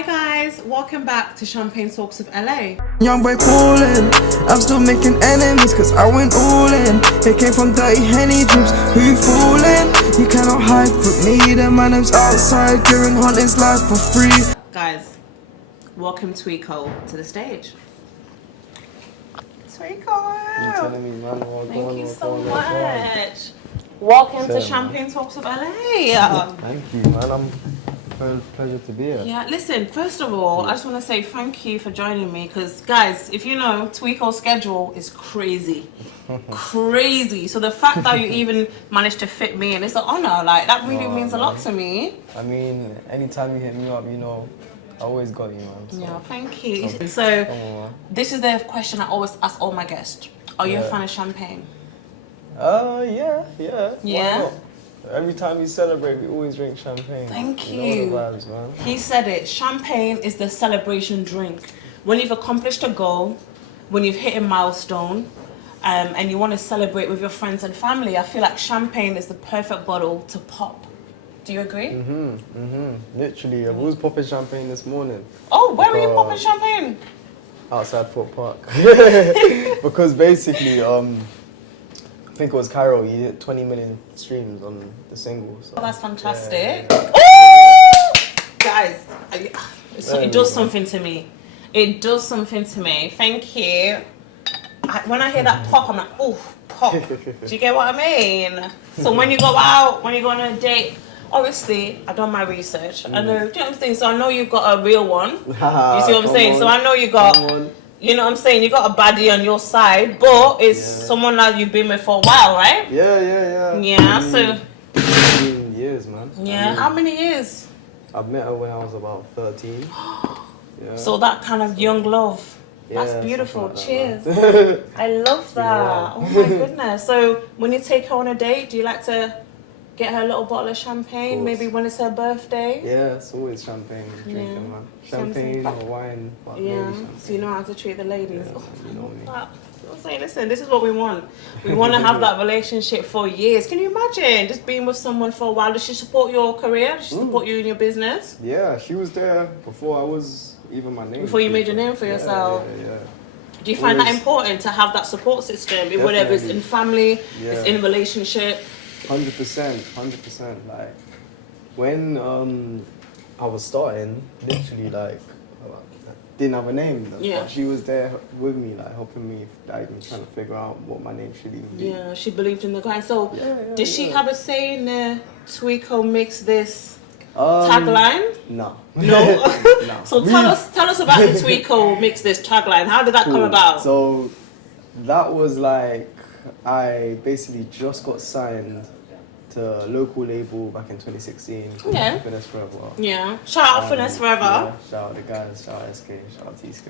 Hi guys, welcome back to Champagne Talks of LA. Young boy coolin', I'm still making enemies cause I went all in. It came from dirty Henny dreams, who you foolin'? You cannot hide from me, the man is outside during hunting's life for free. Guys, welcome Tweeko to the stage. Tweeko! You telling me, man? Thank you so much. Welcome to Champagne Talks of LA. Thank you, man. Pleasure to be here. Yeah, listen, first of all, I just want to say thank you for joining me because, guys, if you know, Tweeko's schedule is crazy. Crazy. So the fact that you even managed to fit me in, it's an honor. Like, that really means a lot to me. I mean, anytime you hit me up, you know, I always got you, man. So. Yeah, thank you. So, this is the question I always ask all my guests. Are you a fan of champagne? Yeah. Yeah? Why not? Every time we celebrate, we always drink champagne. Thank you. You know the vibes, man. He said it. Champagne is the celebration drink. When you've accomplished a goal, when you've hit a milestone, and you want to celebrate with your friends and family, I feel like champagne is the perfect bottle to pop. Do you agree? Literally, I was popping champagne this morning. Oh, where were you popping champagne? Outside Fort Park. Because basically, I think it was Cairo, he hit 20 million streams on the single. So. Oh, that's fantastic. Yeah. Oh! Guys, it does something to me. It does something to me. Thank you. When I hear that pop, I'm like, oh, pop. Do you get what I mean? So when you go out, when you go on a date, obviously, I've done my research. I know, do you know what I'm saying? So I know you've got a real one. You see what I'm saying? So I know you got... You know what I'm saying? You got a baddie on your side, but it's someone that you've been with for a while, right? Yeah. Yeah, so... 15 years, man. Yeah, I mean, how many years? I met her when I was about 13. Yeah. So that kind of young love. That's beautiful. Like that, cheers. I love that. Yeah. Oh my goodness. So when you take her on a date, do you like to get her a little bottle of champagne, maybe when it's her birthday? Yeah, it's always champagne drinking, man. Champagne or wine. Yeah, so you know how to treat the ladies. Yeah, you know me. I'm saying, listen, this is what we want. We want to have that relationship for years. Can you imagine just being with someone for a while? Does she support your career? Does she support you in your business? Yeah, she was there before I was even my name. Before you made your name for yourself? Yeah. Do you find that important to have that support system? Whether it's in family, it's in relationship? 100%. Like, when I was starting, literally, like, didn't have a name. But she was there with me, like, helping me, like, trying to figure out what my name should even be. Yeah, she believed in the grind. So, did she have a say in the Tweeko makes this tagline? No. No? So tell us about the Tweeko makes this tagline. How did that come about? So, that was like, I basically just got signed to a local label back in 2016. Yeah. Finesse Forever. Yeah. Shout out Finesse Forever. Yeah, shout out the guys, shout out SK, shout out T-Sk.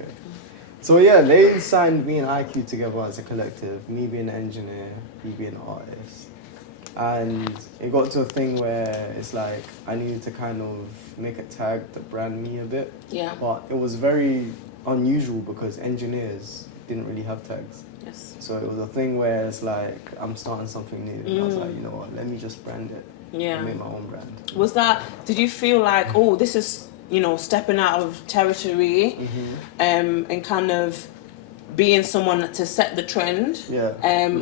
So yeah, they signed me and IQ together as a collective, me being an engineer, he being an artist. And it got to a thing where it's like I needed to kind of make a tag to brand me a bit. Yeah. But it was very unusual because engineers didn't really have tags. Yes. So it was a thing where it's like, I'm starting something new. And I was like, you know what, let me just brand it. Yeah. And make my own brand. Was that, did you feel like, oh, this is, you know, stepping out of territory and kind of being someone to set the trend? Yeah.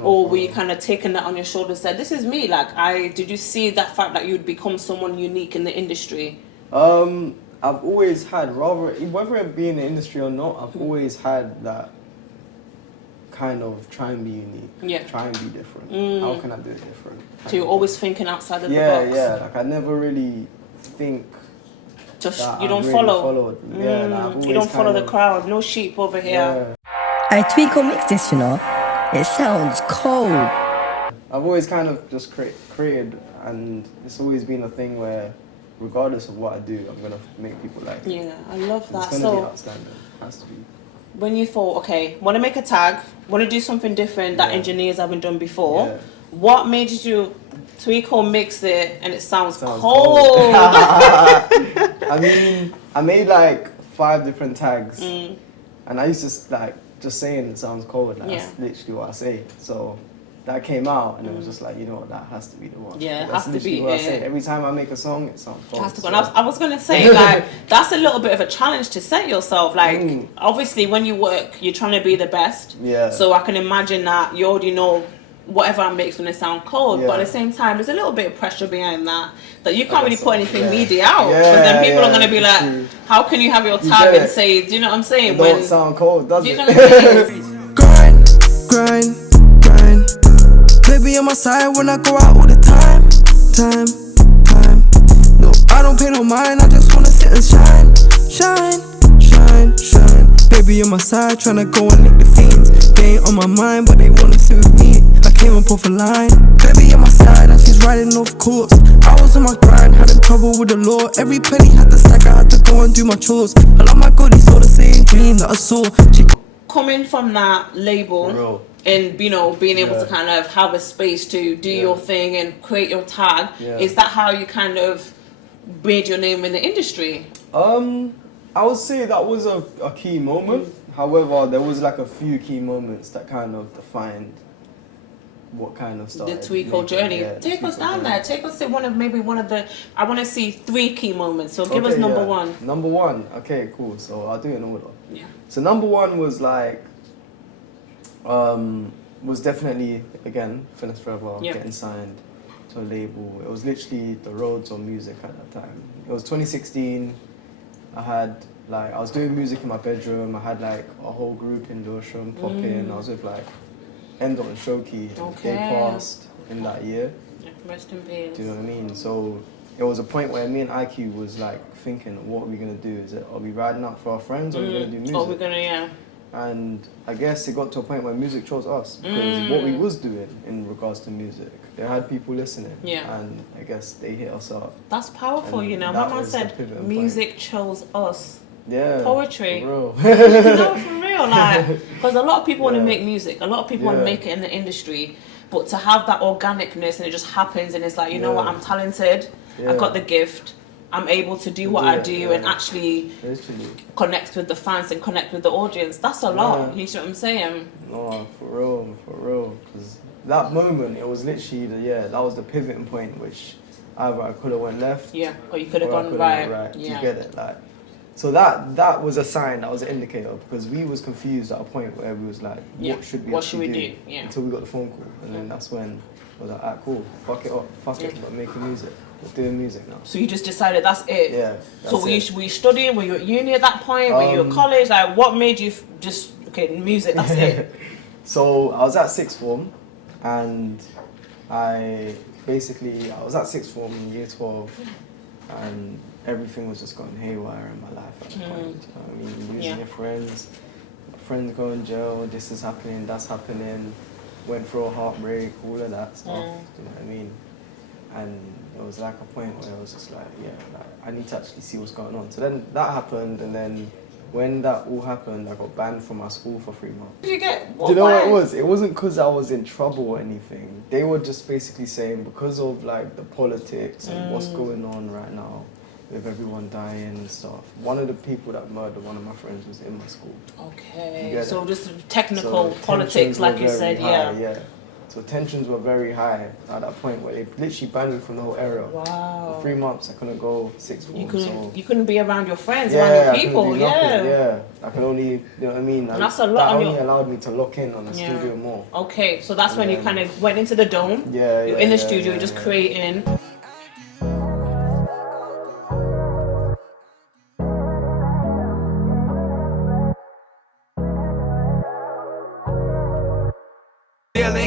Or were you kind of taking that on your shoulders and said, this is me? Like, did you see that fact that you'd become someone unique in the industry? I've always had, whether it be in the industry or not, I've always had that kind of try and be unique, try and be different. How can I do it different? So you're always thinking outside of the box? Yeah, like I never really think you don't follow. You don't follow the crowd, no sheep over here. I Tweeko mix this, you know. It sounds cold. I've always kind of just created, and it's always been a thing where regardless of what I do, I'm gonna make people like it. Yeah, I love that. It's gonna be outstanding. It has to be. When you thought, okay, want to make a tag, want to do something different that engineers haven't done before, what made you Tweeko mix it and it sounds cold? I mean, I made like 5 different tags, and I used to like just saying it sounds cold. Like, that's literally what I say. So that came out, and it was just like, you know what, that has to be the one. Yeah, it that's has to literally be what I it. say. Every time I make a song, it sounds It has to false. go. I was gonna say, like, that's a little bit of a challenge to set yourself. Like, obviously, when you work, you're trying to be the best. Yeah. So I can imagine that you already know whatever I make's gonna sound cold, but at the same time, there's a little bit of pressure behind that you can't really put anything media out, because then people are gonna be like, how can you have your tag and say, do you know what I'm saying? It don't sound cold, does do you it? know what I'm saying? Grind, grind. Baby on my side when I go out all the time. No, I don't pay no mind, I just wanna sit and shine. Baby on my side, tryna go and lick the fiends. They ain't on my mind, but they wanna sit with me. I came up off a line. Baby on my side, and she's riding off course. I was on my grind, having trouble with the law. Every penny had to stack, I had to go and do my chores. I love my goodies, saw the same dream that I saw. Coming from that label and, you know, being able to kind of have a space to do your thing and create your tag, is that how you kind of made your name in the industry? I would say that was a key moment. However, there was like a few key moments that kind of defined what kind of stuff. The Tweeko journey. Take us down there. Take us to one of the. I want to see 3 key moments. So give us number one. Number one. Okay, cool. So I'll do it in order. Yeah. So number one was like, was definitely again Fitness Forever, getting signed to a label. It was literally the roads of music at that time. It was 2016. I was doing music in my bedroom. I had like a whole group in Adeosun pop in. I was with like Endo and Shoki. They passed in that year. Rest in peace. Do you know what I mean? So it was a point where me and IQ was like thinking, what are we gonna do? Are we riding out for our friends, or are we gonna do music? Or we're gonna And I guess it got to a point where music chose us, because what we was doing in regards to music, they had people listening. And I guess they hit us up. That's powerful, you know. My mom said music chose us. Yeah. Poetry. For real. No, for real. Like, because a lot of people want to make music. A lot of people want to make it in the industry. But to have that organicness and it just happens and it's like, you know what, I'm talented. I got the gift. I'm able to do what I do and actually connect with the fans and connect with the audience. That's a lot. You see what I'm saying? No, for real. Because that moment, it was literally that was the pivoting point, which either I could have went left, or you could have gone right. You get it, like. So that was a sign, that was an indicator, because we was confused at a point where we was like, what should we do? Until we got the phone call, and then that's when I was like, alright, cool, fuck it, we're making music. We're doing music now. So you just decided that's it? Yeah. So were you studying? Were you at uni at that point? Were you at college? Like, what made you just, music, that's it? So I was at sixth form, and I was at sixth form in year 12, and everything was just going haywire in my life at the point. You know what I mean? Losing your friends go in jail, this is happening, that's happening, went through a heartbreak, all of that stuff. You know what I mean? And it was like a point where I was just like, I need to actually see what's going on. So then that happened, and then when that all happened, I got banned from my school for 3 months. Did you get? Do you know what it was? It wasn't because I was in trouble or anything. They were just basically saying, because of like the politics and what's going on right now, with everyone dying and stuff. One of the people that murdered one of my friends was in my school. Okay. So just technical politics, like you said, yeah. So tensions were very high at that point where they literally banned me from the whole area. Wow. For 3 months, I couldn't go sixth form. You couldn't be around your friends, around your people, I could only, you know what I mean? And that's a lot. That only allowed me to lock in on the studio more. Okay, so that's when you kind of went into the dome. You're in the studio, just creating.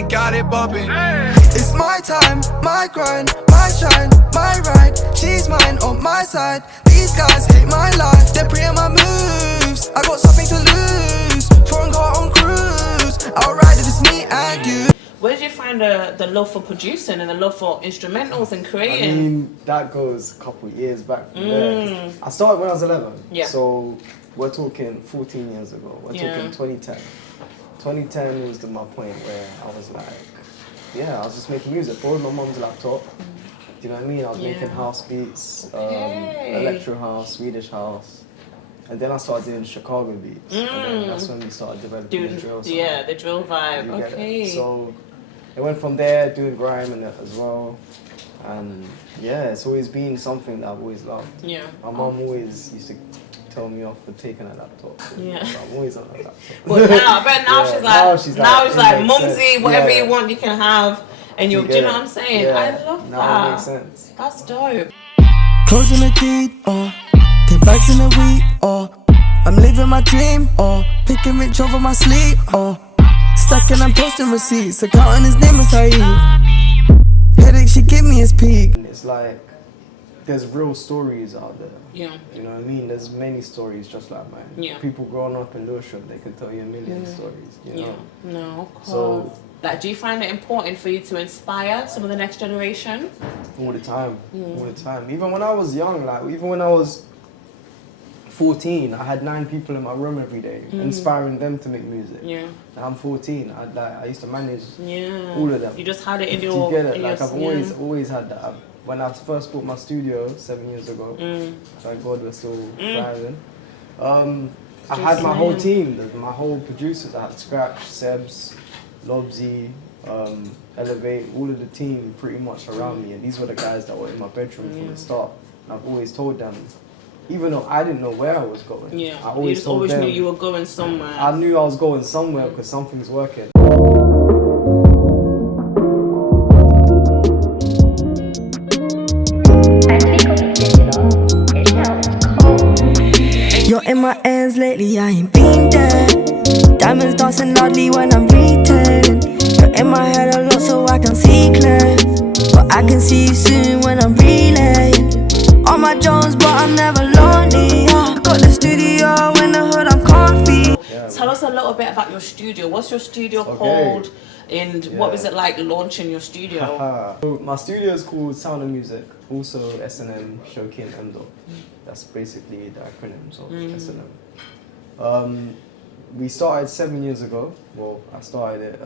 Got it bumping. It's my time, my grind, my shine, my ride. She's mine on my side. These guys hate my life. They're pre my moves. I got something to lose. Foreign car on cruise. I'll ride if it's me and you. Where did you find the love for producing and the love for instrumentals and creating? I mean, that goes a couple of years back from there. I started when I was 11. So we're talking 14 years ago. We're talking 2010. 2010 was my point where I was like, I was just making music. Borrowed my mum's laptop. Do you know what I mean? I was making house beats, electro house, Swedish house. And then I started doing Chicago beats. And then that's when we started developing the drill side. Yeah, the drill vibe. Okay. So it went from there doing grime and that as well. And yeah, it's always been something that I've always loved. Yeah. My mum always used to tell me off for taking a laptop. Yeah. So I'm always on a laptop. But now she's it like, makes mumsy, sense. whatever Yeah. you want, you can have. And you, do you know what I'm saying? Yeah. I love now that. It makes sense. That's dope. Closing the deed, 10 bags in a week, I'm living my dream, picking rich over my sleep, stacking and posting receipts, accounting his name is Saeed. Headache she give me is peak. And it's like, there's real stories out there. Yeah. You know what I mean? There's many stories just like mine. Yeah. People growing up in Lucie, they can tell you a million stories, you know? Yeah. No, of course. So- like, do you find it important for you to inspire some of the next generation? All the time, all the time. Even when I was young, like even when I was 14, I had 9 people in my room every day, inspiring them to make music. Yeah. And I'm 14. I used to manage Yeah. all of them. You just had it in Do your. you get it? in Like your, I've always had that. When I first bought my studio 7 years ago, thank God we're still thriving. I had my whole team, my whole producers. I had Scratch, Sebs, Lobsy, Elevate, all of the team pretty much around me, and these were the guys that were in my bedroom from the start. And I've always told them, even though I didn't know where I was going, Yeah. I You always just told always them, knew you were going somewhere. I knew I was going somewhere because something's working. You're in my ends lately, I ain't been there. Diamonds dancing loudly when I'm retailing. You're in my head a lot so I can see clear, but I can see you soon when I'm relaying. On my Jones, but I'm never lonely. Got the studio in the hood, I'm comfy. Tell us a little bit about your studio. What's your studio called? And what was it like launching your studio? So my studio is called Sound of Music, also S&M, Shoki and MDO. That's basically the acronym, so S&M. We started 7 years ago. Well, I started it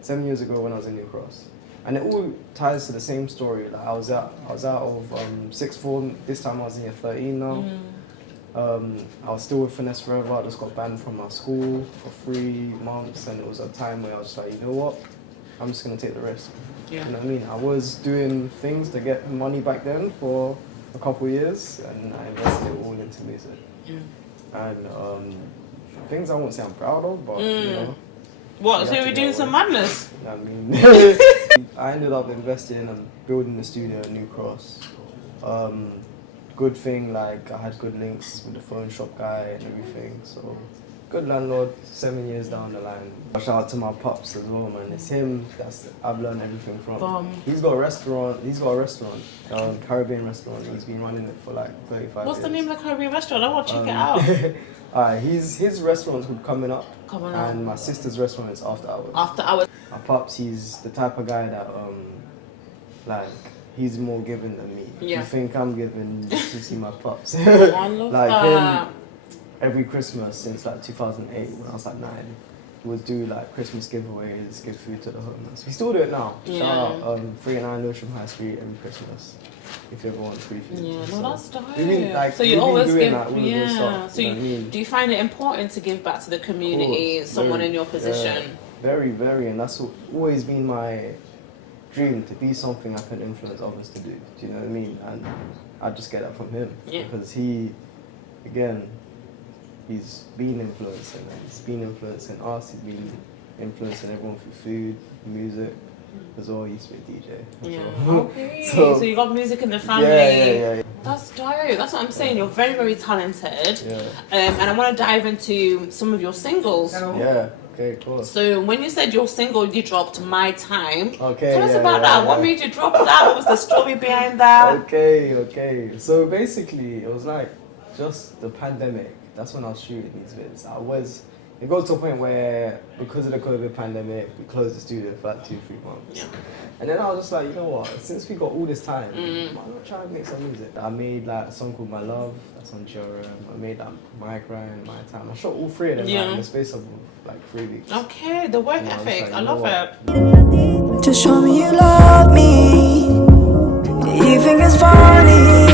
7 years ago when I was in New Cross. And it all ties to the same story. Like I was out of sixth form. This time I was in year 13 now. I was still with Finesse Forever. I just got banned from my school for 3 months, and it was a time where I was like, you know what? I'm just gonna take the risk. Yeah. You know what I mean? I was doing things to get money back then for a couple of years, and I invested it all into music. Yeah. And things I won't say I'm proud of, but you know. What? you So have we're to doing go some away. madness? I mean, I ended up investing and building the studio at New Cross. Good thing, like I had good links with the phone shop guy and everything, so good landlord. 7 years down the line. Shout out to my pops as well, man. It's him I've learned everything from. He's got a restaurant. Caribbean restaurant. He's been running it for like 35 years. What's the name of the Caribbean restaurant? I want to check it out. Alright, his restaurant's called Coming Up. Coming Up. And my sister's restaurant is After Hours. After hours. My pops, he's the type of guy that like he's more giving than me. Yeah. You think I'm giving just to see my pops. I love like that. him, every Christmas since like 2008 when I was like 9, he would do like Christmas giveaways, give food to the homeless. We still do it now. Yeah. Shout out 309 Lewisham High Street every Christmas. If you ever want free food. Yeah, no, that's dope. So you always give, that, yeah. stuff, So you know what I mean? do you find it important to give back to the community, Of course, someone very, in your position? yeah, very, very, and that's always been my dream, to be something I can influence others to do. Do you know what I mean? And I just get that from him. Yeah. Because he's been influencing, and he's been influencing us, he's been influencing everyone through food, music. As well, he used to be a DJ. Yeah. So, Okay. So you got music in the family. yeah. That's dope. That's what I'm saying. You're very, very talented. Yeah. And I want to dive into some of your singles. Yeah. Okay, cool. So when you said your single, you dropped My Time. Okay, Tell us yeah, about yeah, that. What yeah. made you drop that? What was the story behind that? Okay. So basically, it was like just the pandemic. That's when I was shooting these vids. It got to a point where, because of the COVID pandemic, we closed the studio for like 2-3 months. Yeah. And then I was just like, you know what? Since we got all this time, why not try and make some music? I made like a song called My Love. That's on GRM. I made like My Grind, My Time. I shot all 3 of them like, in the space of like 3 weeks. Okay, the work And I was ethic. like, I you know love what? it. Just show me you love me. You think it's funny.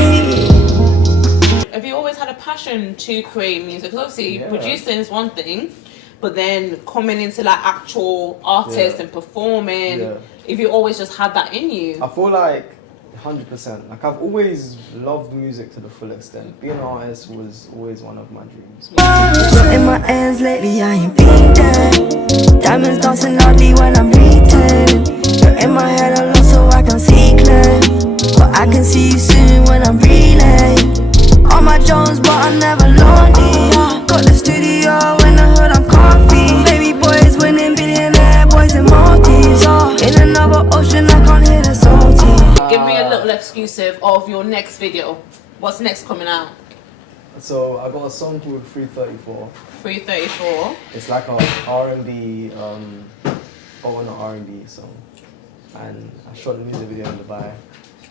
Have you always had a passion to create music? Because obviously producing is one thing, but then coming into like actual artists and performing, if you always just had that in you. I feel like 100%. Like I've always loved music to the full extent. Being an artist was always one of my dreams. In my hands lately, I ain't been there. Diamonds dancing loudly when I'm breathing. You're in my head a lot, so I can see clear. But I can see you soon when I'm reeling. On my Jones, but I'm never lonely. Got the studio in the hood, I'm comfy. Baby boys winning, billionaire boys in Maldives. In another ocean, I can't hear the salty. Give me a little exclusive of your next video. What's next coming out? So I got a song called 334. 334. It's like a R&B, or not R&B song. And I shot the music video in Dubai.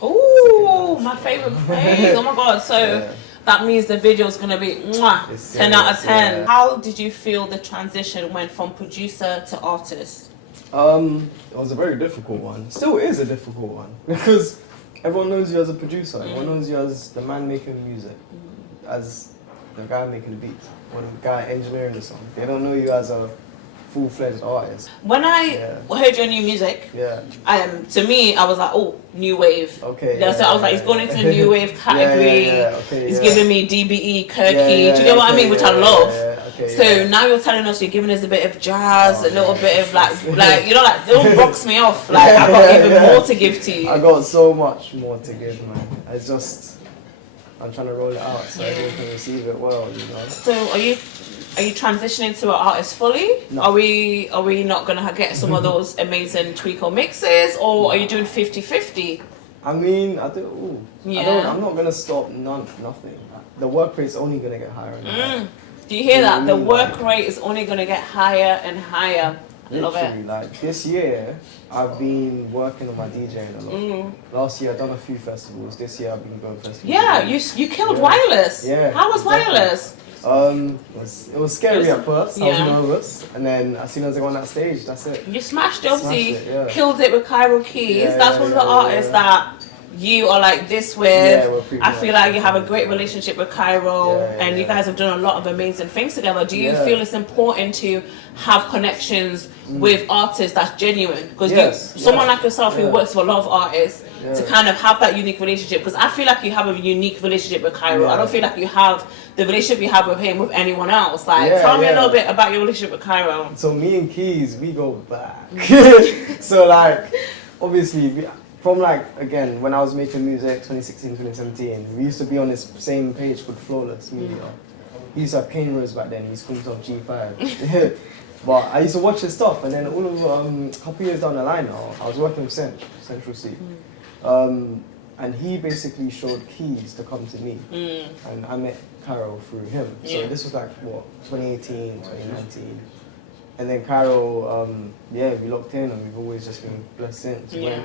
Oh, my favorite place. Oh my god. So Yeah. that means the video is going to be mwah, It's 10 out of serious, 10. yeah. How did you feel the transition went from producer to artist? It was a very difficult one. Still is a difficult one because everyone knows you as a producer. Everyone knows you as the man making music, as the guy making the beats, or the guy engineering the song. They don't know you as a full-fledged artist. When I heard your new music, Yeah. to me, I was like, oh, new wave. Okay. That's I was like, he's going into the new wave category. Okay, he's yeah. giving me DBE, Kirky. Yeah, do you get what I mean? Which I love. Okay, So yeah. now you're telling us you're giving us a bit of jazz, a little bit of like you know, like don't box me off. Like I've got even more to give to you. I got so much more to give, man. It's just I'm trying to roll it out so everyone can receive it well, you know. So are you transitioning to an artist fully? No. Are we not gonna get some of those amazing Tweeko mixes, or are you doing 50-50? I mean, I'm not gonna stop nothing. The work rate's only gonna get higher and higher. Do you hear that? The work rate is only gonna get higher and higher. I love Literally, it. like this year, I've been working on my DJing a lot. Last year, I've done a few festivals. This year, I've been going festivals. Yeah, you killed Wireless. Yeah, How was exactly. Wireless? It was scary at first. I was Yeah. nervous, and then as soon as I got on that stage, that's it. You smashed it, obviously. Smashed it, yeah. Killed it with Cairo Keys. Yeah, That's yeah, one of the yeah, artists yeah. that you are like this with. Yeah, we're pretty I much feel like you have a the great same. relationship with Cairo, Yeah, and you yeah. guys have done a lot of amazing things together. Do you Yeah. feel it's important to have connections with artists that's genuine? Because Yes, someone yes, like yourself who yeah. works with a lot of artists, to Yeah. kind of have that unique relationship. Because I feel like you have a unique relationship with Cairo. I Yeah. don't feel like you have the relationship you have with him with anyone else. Like, Yeah, tell me a yeah. little bit about your relationship with Cairo. So me and Keys, we go back. So like, obviously, from like, again, when I was making music, 2016, 2017, we used to be on this same page called Flawless Media. He used to have Kane Rose back then, he used to call himself G5. But I used to watch his stuff, and then all of a couple years down the line now, I was working with Central C. And he basically showed Keys to come to me. And I met Carol through him. So Yeah. this was like, what, 2018, 2019. And then Carol, we locked in, and we've always just been blessed since. Yeah. Went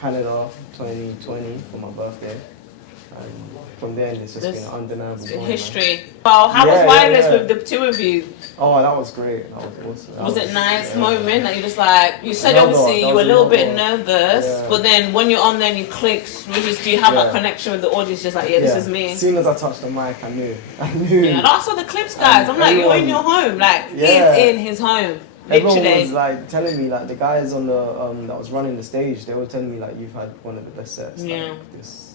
Canada 2020 for my birthday. And from there, it's just been undeniable. In bond, history. Well, how Yeah, was yeah, Wireless yeah. with the two of you? man. Oh, that was great. That was awesome. That Was it nice yeah. moment that you just like, you said Another obviously one, you were a that little was bit another one. nervous, Yeah. but then when you're on there and you clicked, do you have that Yeah. connection with the audience just like, yeah, this is me? As soon as I touched the mic, I knew. I knew. Yeah, that's what the clips, guys. I'm like, you're in your home. Like, Yeah. he's in his home. Everyone Literally. was like telling me, like the guys on the that was running the stage, they were telling me like you've had one of the best sets. Like, Yeah. this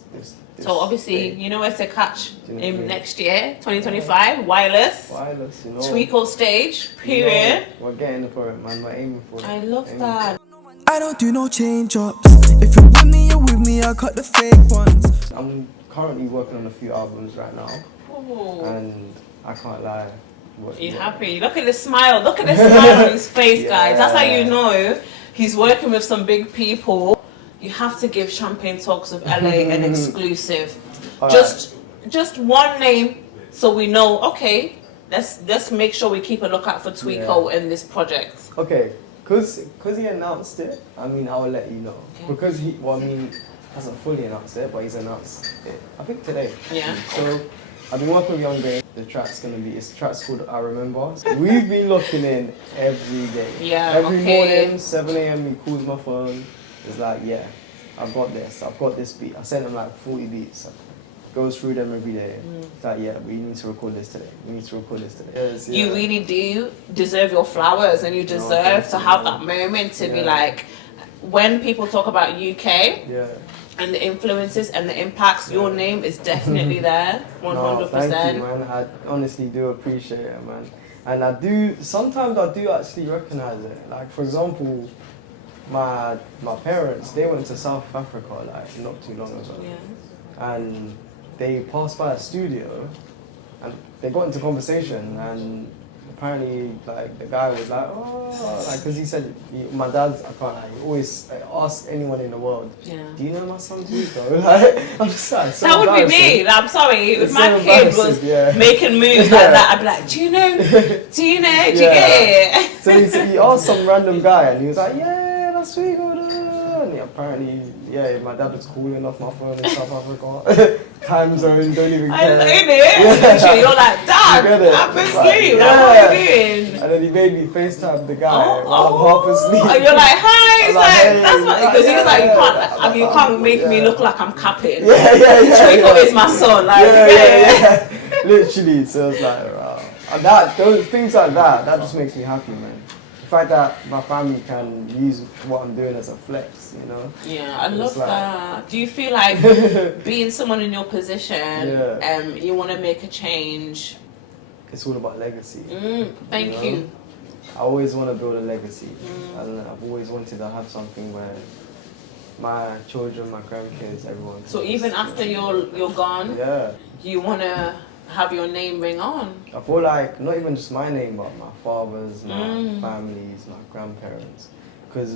So obviously, day. you know where to catch Do you know what I him mean? next year, 2025, Wireless, Wireless, you know. Tweeko stage, You period. know, we're getting for it, man. We're aiming for it. I love Aiming that. I don't do no change ups. If you're with me, you're with me. I cut the fake ones. I'm currently working on a few albums right now, Ooh. and I can't lie. He's happy. Look at the smile. Look at the smile on his face, guys. That's how you know he's working with some big people. You have to give Champagne Talks of LA an exclusive. All Just one name, so we know. Okay, let's make sure we keep a lookout for Tweeko in this project. Okay, cause he announced it. I mean, I will let you know. Okay. Because he hasn't fully announced it, but he's announced it. I think today. Yeah. So I've been working with Young Brain. The track's called I Remember. We've been looking in every day. Yeah, Every okay. morning, 7 a.m. he calls my phone. It's like, yeah, I've got this beat. I sent him like 40 beats. Goes through them every day. It's like, yeah, we need to record this today. Yes, You yeah. really do deserve your flowers, and you deserve thank to you. have that moment to be Yeah. like, when people talk about UK Yeah. and the influences and the impacts, your name is definitely there, 100%. No, thank you, man. I honestly do appreciate it, man. And sometimes I do actually recognize it. Like, for example, my parents, they went to South Africa, like, not too long ago. Yeah. And they passed by a studio, and they got into conversation, and apparently, like, the guy was like, oh, like, because he said, my dad's, I can't lie, he always ask anyone in the world, do you know my son Tweeko? Like, I'm just like, so that would be me. I'm sorry, if my kid was making moves like that, I'd be like, do you know? Do you get it? So he asked some random guy, and he was like, yeah, that's Tweeko. And apparently, my dad was calling off my phone in South Africa. Time zone, don't even care. I know it. You're like, Dad, I'm asleep. Like, what are you doing? And then he made me FaceTime the guy while I'm half asleep. And you're like, hi. He's like, hey, that's what, because he was like, you can't make me look like I'm capping. Tweeko is my son. Like, Literally, so it's like, wow. And those things like that just makes me happy, man. The fact that my family can use what I'm doing as a flex, you know? Yeah, I love that. Do you feel like being someone in your position, you want to make a change? It's all about legacy. Thank you. I always want to build a legacy. And I've always wanted to have something where my children, my grandkids, everyone. So even after you're gone, you want to have your name ring on? I feel like not even just my name, but my father's, my family's, my grandparents. Because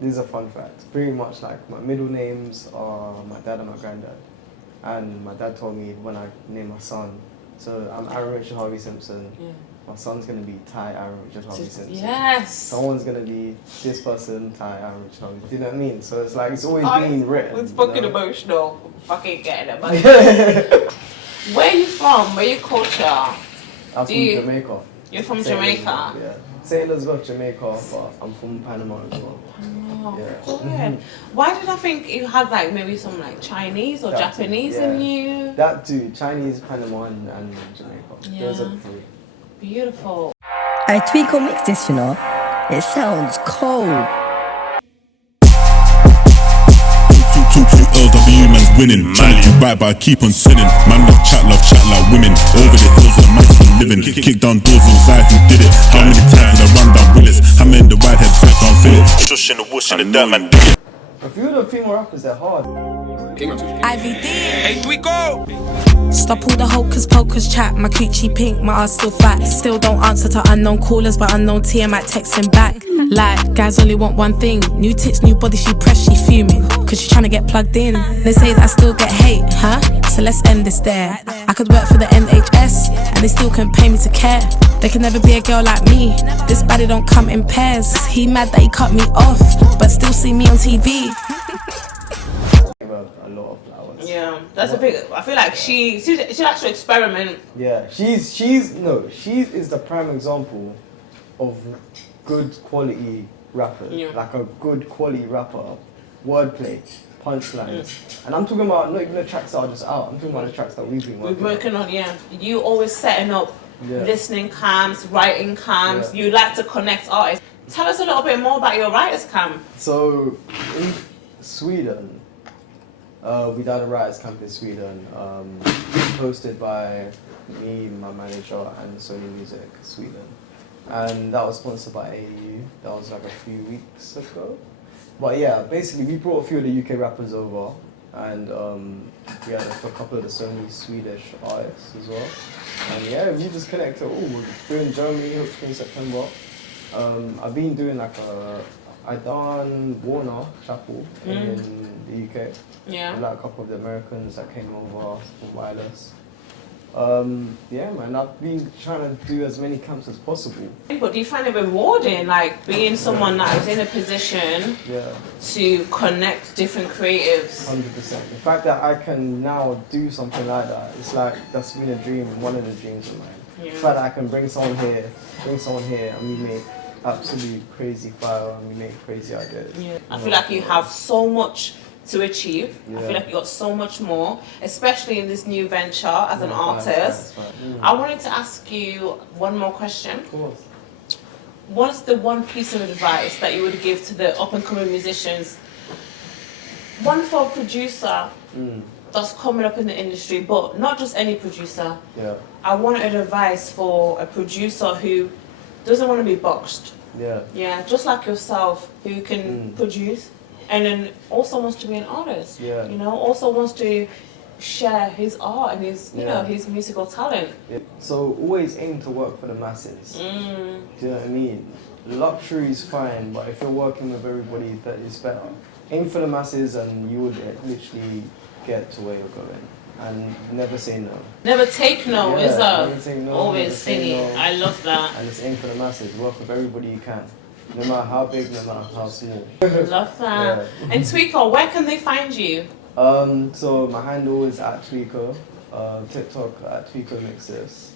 this is a fun fact. Pretty much like my middle names are my dad and my granddad. And my dad told me when I named my son, so I'm Aaron Richard Harvey Simpson. My son's gonna be Ty Aaron Richard Harvey Simpson. Yes. Someone's gonna be this person, Ty Aaron Richard Harvey. Do you know what I mean? So it's like it's always being written. It's fucking emotional. Fucking getting it. Where are you from? Where are your culture? I'm from Jamaica. You're from Jamaica? Yeah. St. Elizabeth, Jamaica, but I'm from Panama as well. Oh, good. Why did I think you had like maybe some like Chinese or Japanese in you? That too. Chinese, Panama, and Jamaica. Those are the three. Beautiful. I Tweeko mix this, you know. It sounds cold. LW man's winning. Trying to right, but I keep on sinning. Man, love chat like women. Over the hills, a man's been living. Kick down doors, inside who did it. How many times did I run down Willis? How many in the white head back down Philip? Shush in the whoosh and the dirt man dig it. A few of the female rappers, they're hard. IVD. Hey, Tweeko! Stop all the hocus pocus chat. My coochie pink, my ass still fat. Still don't answer to unknown callers, but unknown T, I might text him back. Like, guys only want one thing. New tits, new body, she press, she fuming. Cause she tryna get plugged in. They say that I still get hate, huh? So let's end this there. I could work for the NHS, and they still can pay me to care. There can never be a girl like me. This body don't come in pairs. He mad that he cut me off, but still see me on TV. A lot of flowers. Yeah, that's a big. I feel like she likes to experiment. Yeah, she is the prime example of good quality rappers. Yeah. Like a good quality rapper, wordplay, punchlines. And I'm talking about not even the tracks that are just out. I'm talking about the tracks that we've been working on. You always setting up listening camps, writing camps. You like to connect artists. Tell us a little bit more about your writers camp. So in Sweden, we did a writers camp in Sweden, hosted by me, my manager, and Sony Music Sweden. And that was sponsored by AU. That was like a few weeks ago. But yeah, basically we brought a few of the UK rappers over, and we had a couple of the Sony Swedish artists as well. And yeah, we just connected. We're doing Germany, hopefully in September. I've been doing like I done Warner Chapel in the UK. Yeah. With like a couple of the Americans that came over from Wireless. Yeah, man, I've been trying to do as many camps as possible. But do you find it rewarding, like being someone that is in a position to connect different creatives? 100%. The fact that I can now do something like that, it's like that's been a dream, one of the dreams of mine. The fact that I can bring someone here, and we make absolute crazy fire, and we make crazy ideas. Yeah. I feel like you have so much to achieve. I feel like you got so much more, especially in this new venture as an artist. I wanted to ask you one more question. Of course. what's the one piece of advice that you would give to the up-and-coming musicians? One for a producer that's coming up in the industry, but not just any producer. Yeah. I wanted advice for a producer who doesn't want to be boxed. Yeah. Yeah, just like yourself, who can produce and then also wants to be an artist. Yeah. You know, also wants to share his art and his, you know, his musical talent. Yeah. So always aim to work for the masses. Do you know what I mean? Luxury is fine, but if you're working with everybody, that is better. Aim for the masses and you would literally get to where you're going. And never say no. Never take no, is that? Never say no. Always singing. No. I love that. And just aim for the masses. Work with everybody you can. No matter how big, no matter how small. Love that. Yeah. And Tweeko, where can they find you? So my handle is at Tweeko. TikTok at Tweeko Mixes.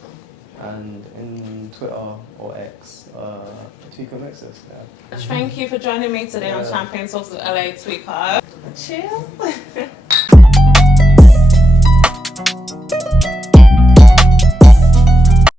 And in Twitter or X, Tweeko Mixes. Yeah. Thank you for joining me today on Champagne Talks with LA Tweeko. Chill.